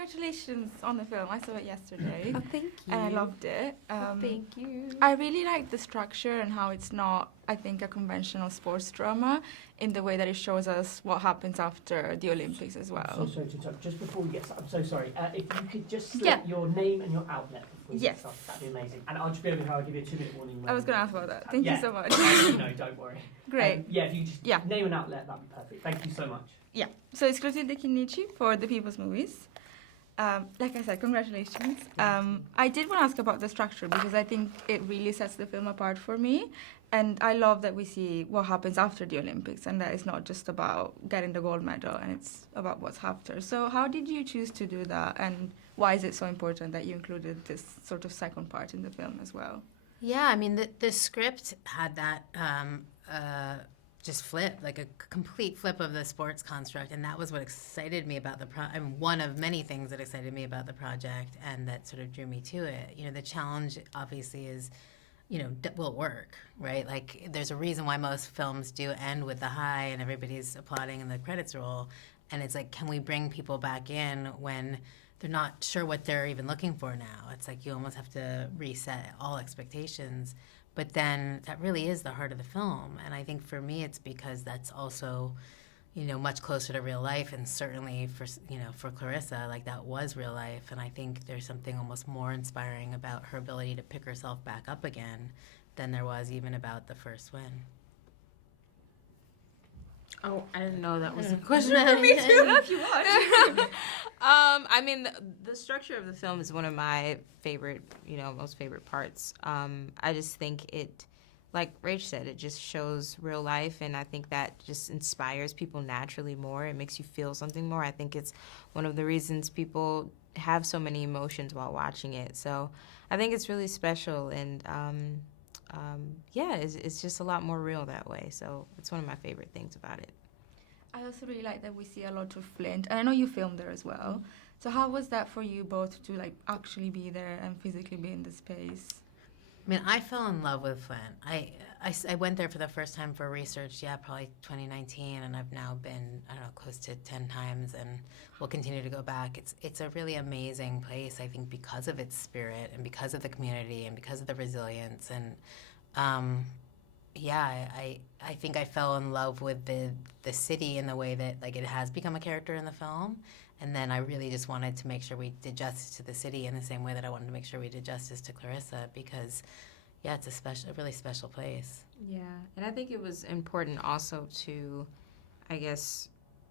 Congratulations on the film. I saw it yesterday. Oh, thank you. And I loved it. Thank you. I really like the structure and how it's not, I think, a conventional sports drama in the way that it shows us what happens after the Olympics as well. I'm so sorry to interrupt. Just before we get started, I'm so sorry. If you could just slip your name and your outlet before you get started, that'd be amazing. And I'll just be over here. I'll give you a 2-minute warning. I was going to ask about that. Thank you so much. No, don't worry. Great. If you just name and outlet, that'd be perfect. Thank you so much. Yeah. So it's Clotilde Chinnici for the People's Movies. Like I said, congratulations. I did want to ask about the structure because I think it really sets the film apart for me. And I love that we see what happens after the Olympics and that it's not just about getting the gold medal and it's about what's after. So how did you choose to do that and why is it so important that you included this sort of second part in the film as well? Yeah, I mean, the script had that just flip, like a complete flip of the sports construct, and that was what excited me about the one of many things that excited me about the project and that sort of drew me to it. You know, the challenge obviously is, you know, will it work, right? Like, there's a reason why most films do end with the high and everybody's applauding and the credits roll, and it's like, can we bring people back in when they're not sure what they're even looking for now? It's like you almost have to reset all expectations. But then that really is the heart of the film. And I think for me, it's because that's also, you know, much closer to real life. And certainly for, you know, for Claressa, like that was real life. And I think there's something almost more inspiring about her ability to pick herself back up again than there was even about the first win. Oh, I didn't know that was a question for me too. If you want. I mean, the structure of the film is one of my favorite, you know, most favorite parts. I just think it, like Rach said, it just shows real life, and I think that just inspires people naturally more. It makes you feel something more. I think it's one of the reasons people have so many emotions while watching it. So I think it's really special, and it's just a lot more real that way. So it's one of my favorite things about it. I also really like that we see a lot of Flint, and I know you filmed there as well. So how was that for you both to like actually be there and physically be in the space? I mean, I fell in love with Flint. I went there for the first time for research, probably 2019, and I've now been, I don't know, close to 10 times, and we'll continue to go back. It's a really amazing place, I think, because of its spirit and because of the community and because of the resilience. And I think I fell in love with the city in the way that, like, it has become a character in the film. And then I really just wanted to make sure we did justice to the city in the same way that I wanted to make sure we did justice to Claressa, because, it's a really special place. Yeah, and I think it was important also to, I guess,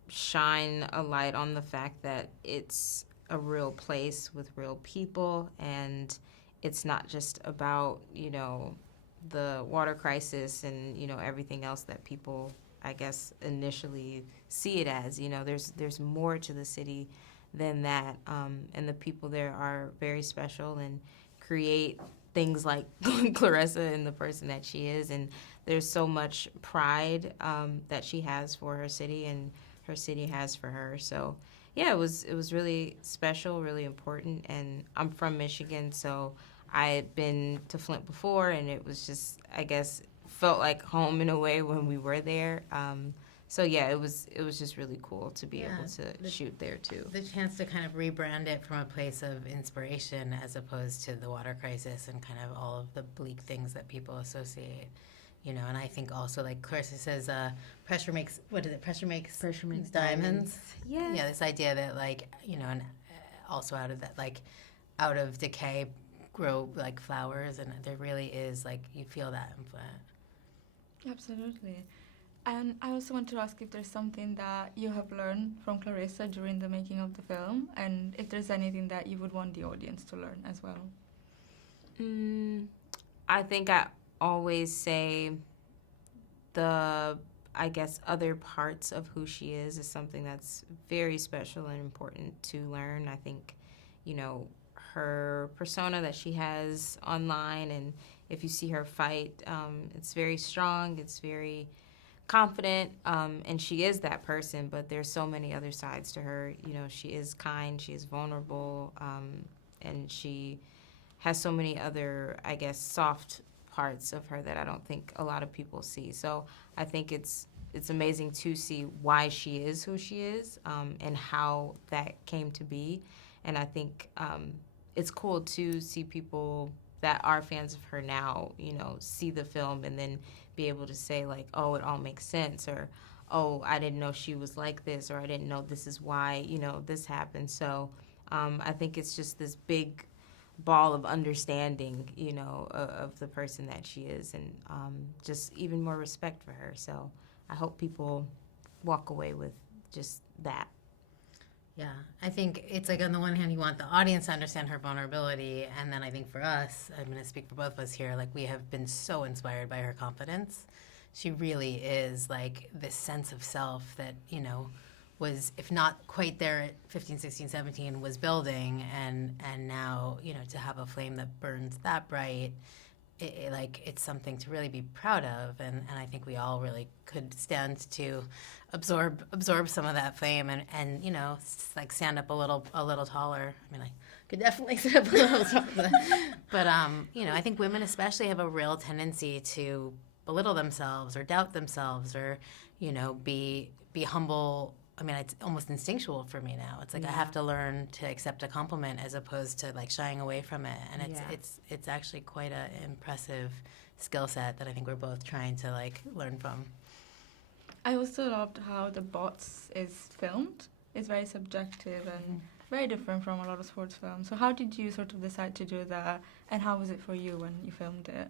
shine a light on the fact that it's a real place with real people, and it's not just about, you know, the water crisis and, you know, everything else that people, I guess, initially see it as. You know, there's more to the city than that, and the people there are very special and create things like Claressa and the person that she is, and there's so much pride that she has for her city and her city has for her. So it was really special, really important, and I'm from Michigan, so I had been to Flint before, and it was just, I guess, felt like home in a way when we were there. It was just really cool to be able to shoot there too. The chance to kind of rebrand it from a place of inspiration as opposed to the water crisis and kind of all of the bleak things that people associate. You know, and I think also, like Claressa says, pressure makes diamonds. Yeah. Yeah, this idea that, like, you know, and also out of that, like, out of decay grow, like, flowers, and there really is, like, you feel that in Flint. Absolutely. And I also want to ask if there's something that you have learned from Claressa during the making of the film, and if there's anything that you would want the audience to learn as well. I think I always say I guess, other parts of who she is something that's very special and important to learn. I think, you know, her persona that she has online, and if you see her fight, it's very strong, it's very confident, and she is that person, but there's so many other sides to her. You know, she is kind, she is vulnerable, and she has so many other, I guess, soft parts of her that I don't think a lot of people see. So I think it's amazing to see why she is who she is, and how that came to be. And I think it's cool to see people that are fans of her now, you know, see the film and then be able to say, like, oh, it all makes sense, or, oh, I didn't know she was like this, or I didn't know this is why, you know, this happened. So I think it's just this big ball of understanding, you know, of the person that she is, and just even more respect for her. So I hope people walk away with just that. Yeah, I think it's like on the one hand, you want the audience to understand her vulnerability, and then I think for us, I'm going to speak for both of us here, like we have been so inspired by her confidence. She really is like this sense of self that, you know, was, if not quite there at 15, 16, 17, was building, and now, you know, to have a flame that burns that bright, it's something to really be proud of, and I think we all really could stand to absorb some of that flame, and you know, like stand up a little taller. I mean, I could definitely stand up a little taller, but you know, I think women especially have a real tendency to belittle themselves or doubt themselves, or, you know, be humble. I mean, it's almost instinctual for me now. It's like I have to learn to accept a compliment as opposed to like shying away from it. And it's actually quite an impressive skill set that I think we're both trying to like learn from. I also loved how the bots is filmed. It's very subjective and very different from a lot of sports films. So how did you sort of decide to do that, and how was it for you when you filmed it?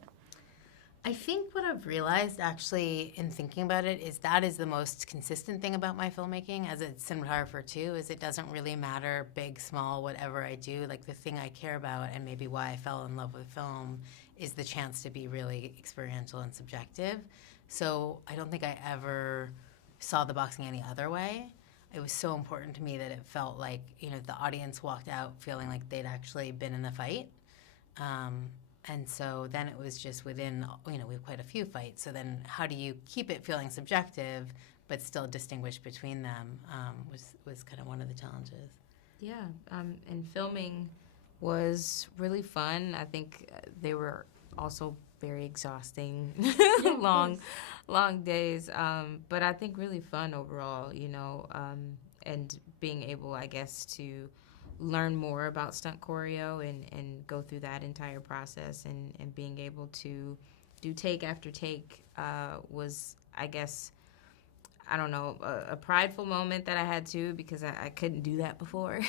I think what I've realized actually in thinking about it is that is the most consistent thing about my filmmaking as a cinematographer too, is it doesn't really matter big, small, whatever I do. Like the thing I care about, and maybe why I fell in love with film, is the chance to be really experiential and subjective. So I don't think I ever saw the boxing any other way. It was so important to me that it felt like, you know, the audience walked out feeling like they'd actually been in the fight. And so then it was just within, you know, we have quite a few fights. So then how do you keep it feeling subjective but still distinguish between them was kind of one of the challenges. Yeah, and filming was really fun. I think they were also very exhausting, long days, but I think really fun overall, you know, and being able, I guess, to learn more about stunt choreo and go through that entire process, and being able to do take after take was, I guess, I don't know, a prideful moment that I had too, because I couldn't do that before.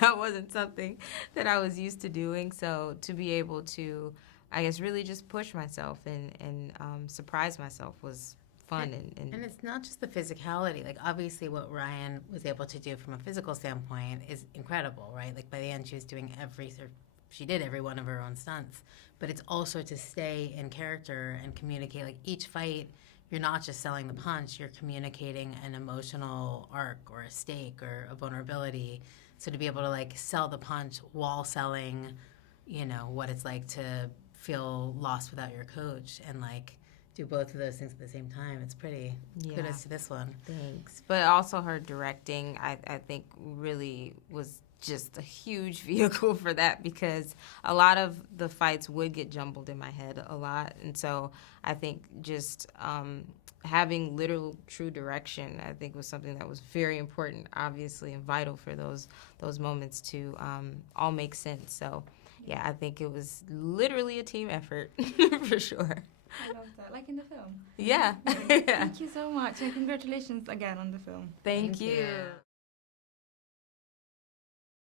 That wasn't something that I was used to doing. So to be able to, I guess, really just push myself and surprise myself was fun. And it's not just the physicality. Like, obviously what Ryan was able to do from a physical standpoint is incredible, right? Like, by the end, she did every one of her own stunts. But it's also to stay in character and communicate. Like, each fight, you're not just selling the punch, you're communicating an emotional arc or a stake or a vulnerability. So to be able to, like, sell the punch while selling, you know, what it's like to feel lost without your coach, and, like, do both of those things at the same time. It's pretty kudos to this one. Thanks. But also her directing, I think, really was just a huge vehicle for that, because a lot of the fights would get jumbled in my head a lot. And so I think just having literal true direction, I think, was something that was very important, obviously, and vital for those moments to all make sense. So yeah, I think it was literally a team effort for sure. I love that, like in the film. Yeah. Thank you so much, and congratulations again on the film. Thank you.